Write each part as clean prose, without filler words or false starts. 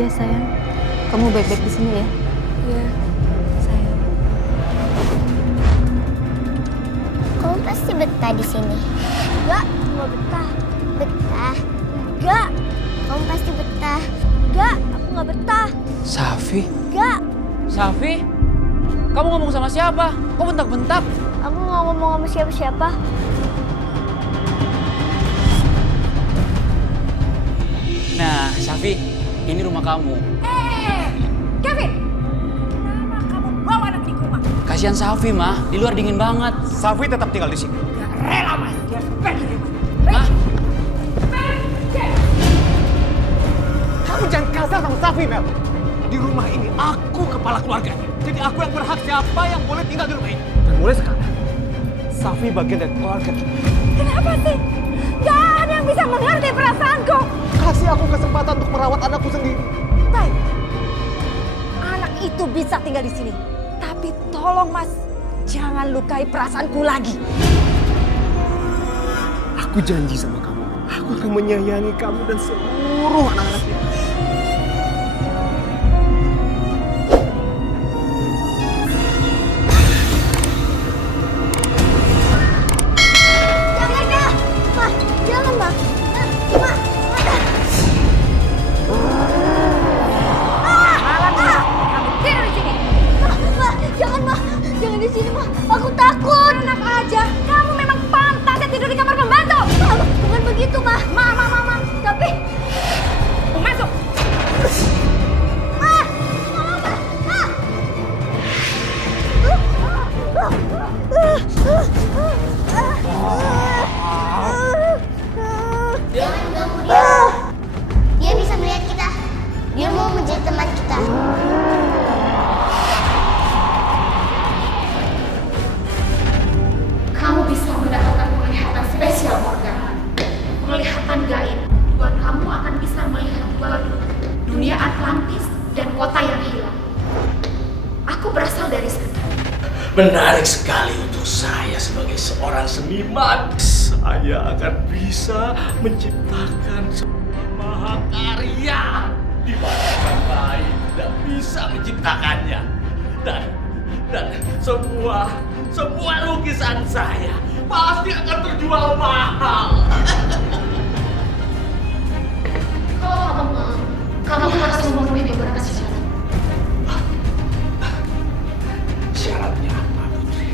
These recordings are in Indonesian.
ya sayang. Kamu baik-baik di sini ya. Iya. Sayang. Kamu pasti betah di sini. Enggak, mau betah. Betah. Enggak. Kamu pasti betah. Enggak, aku nggak betah. Safi? Enggak. Safi? Kamu ngomong sama siapa? Kok bentak-bentak? Aku nggak ngomong sama siapa-siapa. Nah, Safi, ini rumah kamu. Kevin! Kenapa kamu bawa anak ini ke rumah? Kasihan Safi, mah. Di luar dingin banget. Safi tetap tinggal di sini. Gak rela, Mas. Dia harus pergi dari rumah. Mah, Kamu jangan kasar sama Safi, Mel. Di rumah ini aku kepala keluarganya. Jadi aku yang berhak siapa yang boleh tinggal di rumah ini. Dan mulai sekarang, Safi bagian dari keluarga kita. Kenapa sih? Gak ada yang bisa mengerti perasaanku. Kasih aku kesempatan untuk merawat anakku sendiri. Baik. Anak itu bisa tinggal di sini. Tapi tolong, Mas. Jangan lukai perasaanku lagi. Aku janji sama kamu. Aku akan menyayangi kamu dan seluruh anak-anaknya. Jangan, Kak. Ma, jangan, Ma. Ma, Tidur di sini. jangan, Ma. Jangan di sini, Ma. Aku takut. Enak aja. Kamu memang pantasnya tidur di kamar pembantu. Ma, bukan begitu, Ma. Ma. Tapi, Masuk. Ma. Tolong, Ma. Jangan ganggu dia. Dia bisa melihat kita. Dia mau menjadi teman kita. Kamu bisa mendapatkan penglihatan spesial, Morgan. Penglihatan gaib. Buat kamu akan bisa melihat dunia Atlantis dan kota yang hilang. Aku berasal dari sana. Menarik sekali untuk saya sebagai seorang seniman. Saya akan bisa menciptakan sebuah mahakarya di mana orang lain tidak bisa menciptakannya. Dan semua lukisan saya pasti akan terjual mahal. Kalau kamu mau, kamu harus memenuhi beberapa syarat. Syaratnya apa, Putri?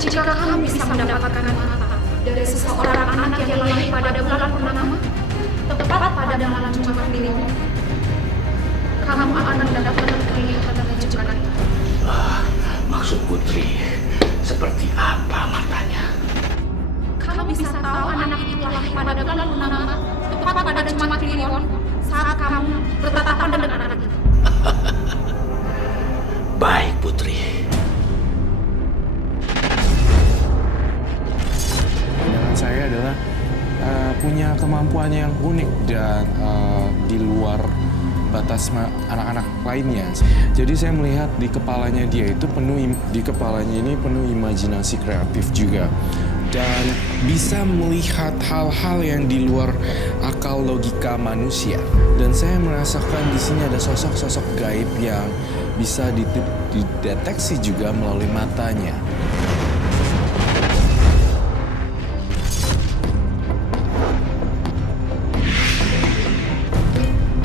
Jika kamu bisa mendapatkan mata dari seseorang anak yang lahir pada bulan purnama, tepat pada malam Jumat Kliwon, kamu akan mendapatkan penglihatan menunjukkan itu. Maksud Putri seperti apa matanya? Kamu bisa tahu anak itu lahir pada bulan purnama, tepat pada Jumat Kliwon, saat kamu bertatapan dengan anak itu. Baik, Putri. Pandangan saya adalah punya kemampuan yang unik dan di luar batas anak-anak lainnya. Jadi saya melihat di kepalanya dia itu penuh imajinasi kreatif juga. Dan bisa melihat hal-hal yang di luar akal logika manusia. Dan saya merasakan di sini ada sosok-sosok gaib yang bisa dideteksi juga melalui matanya.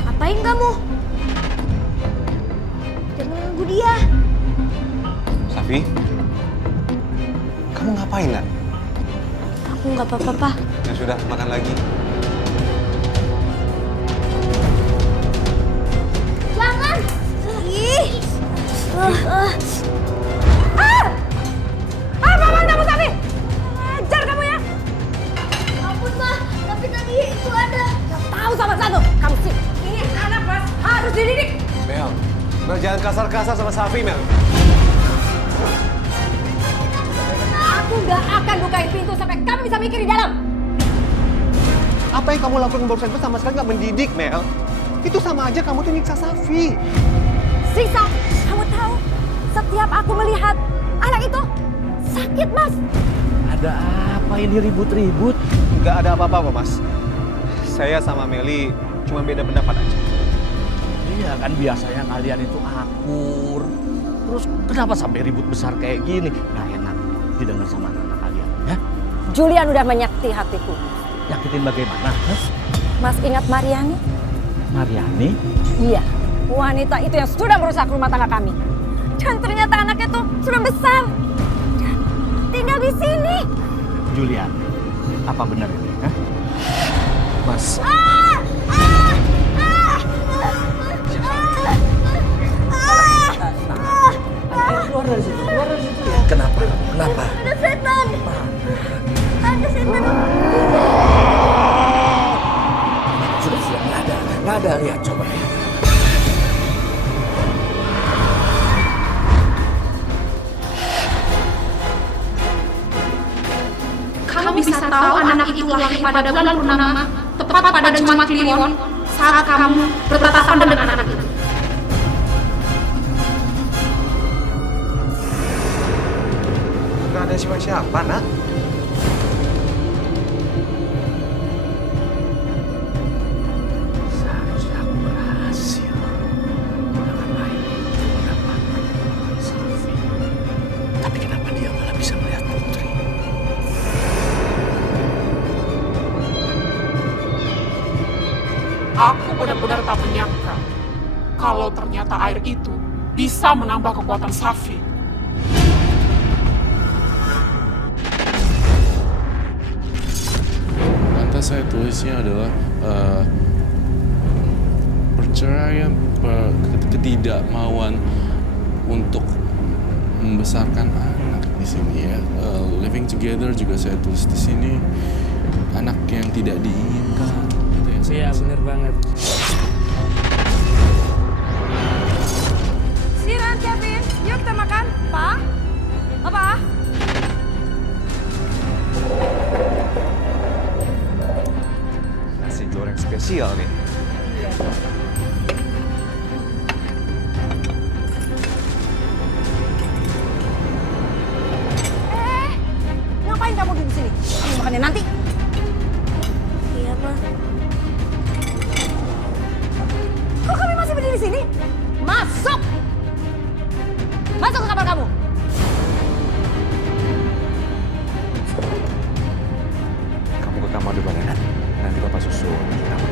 Apain kamu? Jangan ganggu dia. Safi, kamu ngapain, Nak? Aku nggak apa-apa. Ya sudah, makan lagi. Jangan! Ih! Apaan kamu, Safi? Ajar kamu ya. Ampun, Ma. Tapi tadi itu ada. Gak tahu sama satu. Kamu sih. Ini anak, Mas. Harus dididik. Mel, jangan kasar-kasar sama Safi, Mel. Aku gak akan bukain pintu sampai kamu bisa mikir di dalam. Apa yang kamu lakukan barusan itu sama sekali nggak mendidik, Mel. Itu sama aja kamu tuh nyiksa Safi. Sisa, kamu tahu, setiap aku melihat anak itu sakit, Mas. Ada apa ini ribut-ribut? Nggak ada apa-apa kok, Mas. Saya sama Meli cuma beda pendapat aja. Iya kan biasanya kalian itu akur. Terus kenapa sampai ribut besar kayak gini? Nggak enak didengar sama anak kalian, ya? Julian udah menyakiti hatiku. Nyakitin bagaimana? Hah? Mas ingat Mariani? Mariani? Iya, wanita itu yang sudah merusak rumah tangga kami. Dan ternyata anaknya tuh sudah besar. Dan tinggal di sini. Julian, apa benar ini? Hah? Mas, Keluar dari situ ya. Kenapa? Kenapa? Ada setan. Ada setan. Sudah, nggak ada, lihat coba ya. Kamu bisa tahu anak itu lahir pada bulan purnama, tepat pada Jumat Kliwon, saat kamu bertatapan dengan anak itu. nggak ada siapa-siapa, Nak. Seharusnya aku berhasil mengenai pendapat Safi. Tapi kenapa dia malah bisa melihat Putri? Aku benar-benar tak menyangka kalau ternyata air itu bisa menambah kekuatan Safi. Lantas saya tulisnya adalah perceraian, ketidakmauan untuk membesarkan anak di sini ya. Living together juga saya tulis di sini, anak yang tidak diinginkan. Itu yang saya tulis. Bener banget. Siran, Kevin, yuk kita makan. Pa? Apa? Nasi goreng spesial nih. Ngapain kamu di sini? Kamu makannya nanti. Iya, Ma. Kok kami masih berdiri di sini? Masuk! Masuk ke kamar kamu. Kamu ke kamar dulu ya, Nak. Nanti Papa susul.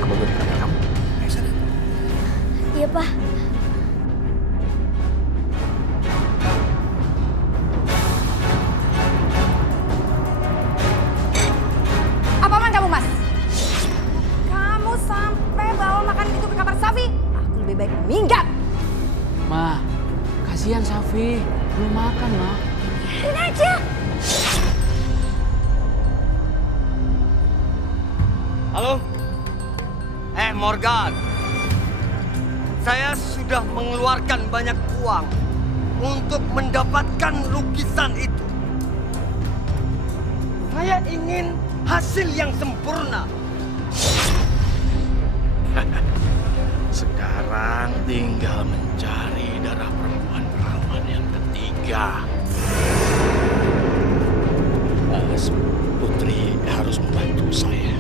Kamu di kamar kamu. Ayo sana. Iya, Pak. Apaan kamu, Mas? Kamu sampai bawa makanan itu ke kamar Safi? Aku lebih baik minggat. Ma, kasihan Safi, belum makan, Ma. Biarin aja. Halo? Morgan. Saya sudah mengeluarkan banyak uang untuk mendapatkan lukisan itu. Saya ingin hasil yang sempurna. Sekarang tinggal mencari darah perempuan perawan yang ketiga. Putri harus membantu saya.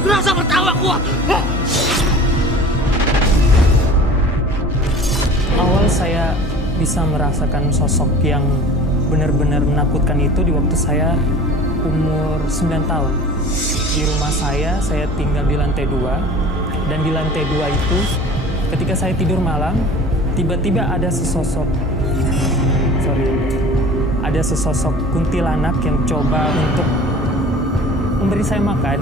Rasa bertawa gua. Awal saya bisa merasakan sosok yang benar-benar menakutkan itu di waktu saya umur 9 tahun. Di rumah saya tinggal di lantai 2. Dan di lantai 2 itu, ketika saya tidur malam, tiba-tiba ada sesosok. ada sesosok kuntilanak yang coba untuk memberi saya makan.